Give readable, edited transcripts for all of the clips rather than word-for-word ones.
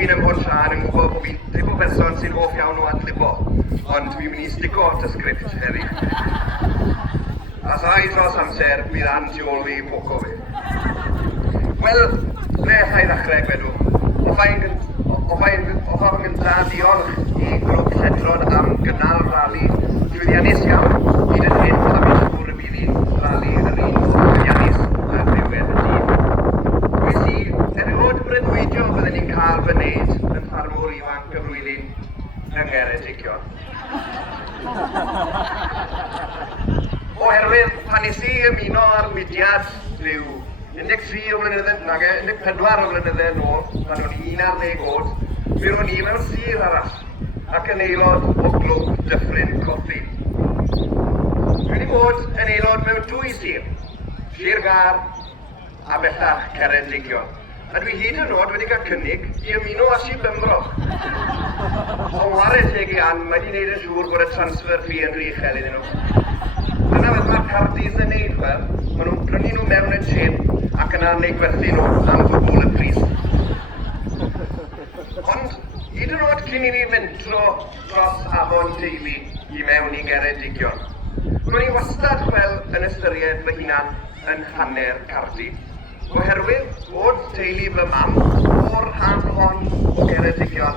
fi'n ymwneud sian yn gwybod bod fi'n typ o person sy'n hoff iawn o adlibo, ond fi'n mynd i stico at y sgript heddi. As ai dros amser, bydd Ann tu ôl fi i boco fi. Wel, ble allai ddechrau gwedw? Offa yn gyntaf diolch i grŵp Lledron am gynnal rali llwyddiannus iawn hyd yn hyn a fi'n siŵr y bydd hi'n rali yr un llwyddiannus ar ddiwedd y dydd. Wys i, erioed breuddwydio byddwn ni'n cael fy wneud yn ffarmwr ifanc y flwyddyn yng Ngheredigion. Oherwydd pan nes i ymuno ar mudiad rhyw 13 o flynyddoedd, 14 o flynyddoedd yn ôl, pan o'n i 11 oed, fe ro'n i mewn sir arall ac yn aelod o glwb Dyffryn Coffi. Dwi wedi bod yn aelod mewn 2 sir, Sir Gar a bellach Ceredigion. A dwi hyd yn oed wedi cael cynnig i ymuno â Sir Bymro. O wared leg i Ann, mae wedi gwneud yn siŵr bod y transfer fi yn rhy uchel iddyn nhw. Dyna beth mae'r Cardydd yn neud, wel, maen nhw'n prynu nhw mewn yn chip ac yna neu gwerthu nhw am gwbl y pris. Ond, hyd yn oed cyn i ni mentro dros afon teulu i mewn i Geredigion, ro'n i wastad fel yn ystyried fy hunan yn hanner Cardydd. Oherwydd bod teulu fy mam o'r rhan hon o Geredigion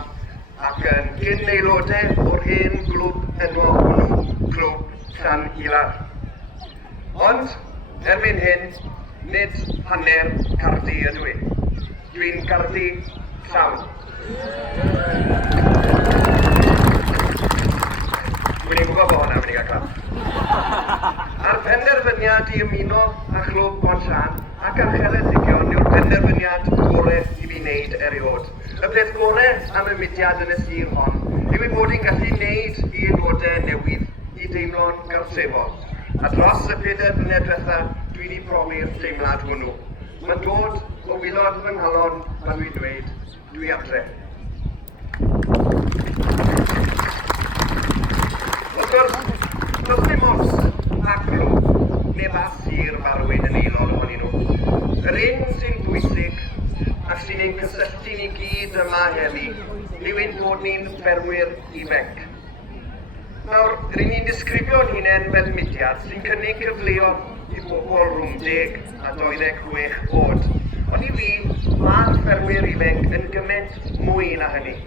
ac yn gyn aelodau o'r hen glwb enwog hwnnw, Clwb Llan Hilar. Ond, erbyn hyn, nid hanner Cardy ydw i. Dwi'n Gardy llawn. Dwi'n gwybod bod hwnna'n mynd i gael clap. A'r penderfyniad i ymuno â Chlwb Pontllan ac ar Cheredigion yw'r penderfyniad gorau i fi wneud eriod. Y peth gorau am y mudiad yn y sir hon yw ei bod i'n gallu wneud i aelodau newydd i deimlo'n gartrefol. A dros y 4 blynedd diwethaf, dwi wedi profi'r teimlad hwnnw. Mae'n dod o wilod fy nghalon pan dwi'n dweud, dwi adre. Wrth gwrs, does dim os a glwb neu a sir farwyn yn aelod ohonyn nhw. Yr un sy'n bwysig ac sy'n ein cysylltu ni gyd yma heddi yw ein bod ni'n ffermwyr ifanc. Nawr, rydyn ni'n disgrifio'n hunain fel mudiad sy'n cynnig cyfleoedd i bobl rhwng 10 a 26 oed. Ond i fi, mae'r ffermwyr ifanc yn gymaint mwy na hynny.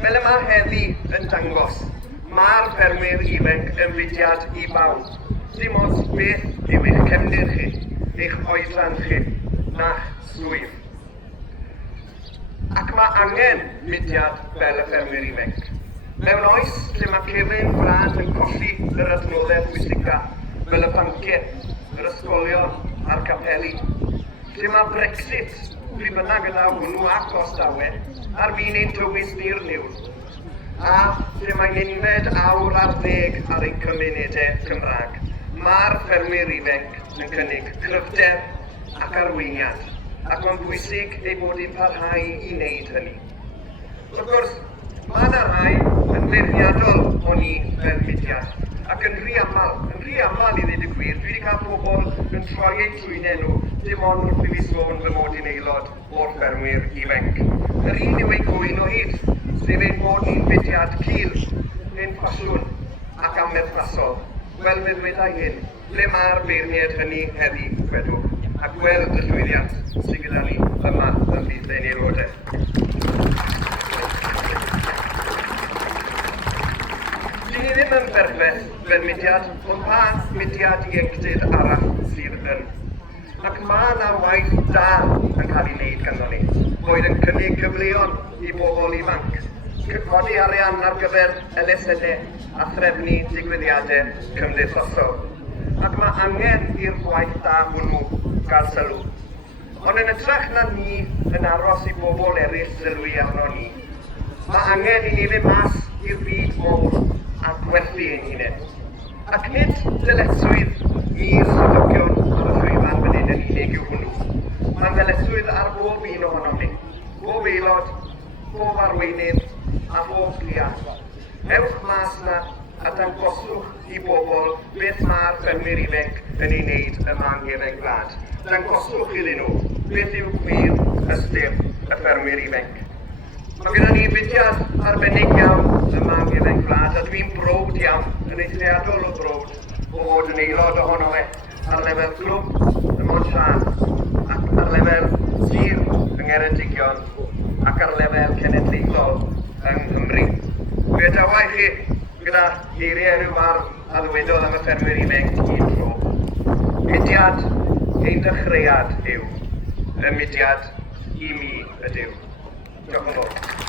Fel yma heddi yn dangos, mae'r ffermwyr ifanc yn fudiad i bawb. Dim ond beth yw eich cefndir chi, eich oedran chi, na'ch swydd. Ac mae angen mudiad fel y ffermwyr ifanc. Mewn oes lle mae cefn gwlad yn colli yr adnoddau pwysica, fel y banciau, yr ysgolion a'r capeli. Lle mae Brexit, pryd bynnag yna hwnnw a costawau, ar fin ein tywys ni'r niwl. A lle mae'n unfed awr ar 10 ar ein cymunedau Cymraeg. Mae'r ffermwyr ifanc yn cynnig cryfder ac arweiniad, ac mae'n bwysig ei bod i'n parhau i wneud hynny. Wrth gwrs, mae yna rai yn feirniadol o ni fel mudiad, ac yn rhy aml i ddweud y gwir, dwi wedi cael pobl yn troi eu trwynau nhw, dim ond wrth i fi sôn fy mod i'n aelod o'r ffermwyr ifanc. Yr un yw ei gwyn o hyd, sef ein bod ni'n fudiad cul, ein ffasiwn ac amherthnasol. Wel, fe ddwedai hyn, ble mae'r beirniad hynny heddi, gwedwch, a gweld y llwyddiant sydd gyda ni yma yn bydd ein aelodau. Dyn ni ddim yn berffaith fel mudiad, ond pa mudiad ieuenctid arall sydd yn. Ac mae yna waith da yn cael ei wneud ganddo ni, boed yn cynnig cyfleon i bobl ifanc, codi arian ar gyfer elusennau a threfnu digwyddiadau cymdeithasol. Ac mae angen i'r gwaith da hwnnw gael sylw. Ond yn ytrach na ni yn aros i bobl eraill sylwi arno ni, mae angen i ni fynd mas i'r byd mowr a gwerthu ein hunain. Ac nid dyletswydd ni'r swyddogion y llwyfan fan hyn yn unig yw hwnnw. Mae'n ddyletswydd ar bob un ohonom ni, bob aelod, bob arweinydd a bob client. Ewch mas na a dangoswch i bobl beth mae'r ffermwyr ifanc yn ei wneud yma yng nghefn gwlad. Dangoswch iddyn nhw beth yw gwir ystyr y ffermwyr ifanc. Mae gennym ni fudiad arbennig iawn yma yn Gefen Gwlad, a dwi'n browd iawn, yn eithriadol o browd o fod yn aelod ohono fe ar lefel clwb ym Mhonllan, ac ar lefel sir yng Ngheredigion, ac ar lefel cenedlaethol yng Nghymru. Dwi adawa i chi gyda geiriau rhyw ar a ddywedodd am y ffermwyr ifanc un tro. Mudiad ein dechreuad yw, y mudiad i mi ydyw. Diolch yn fawr.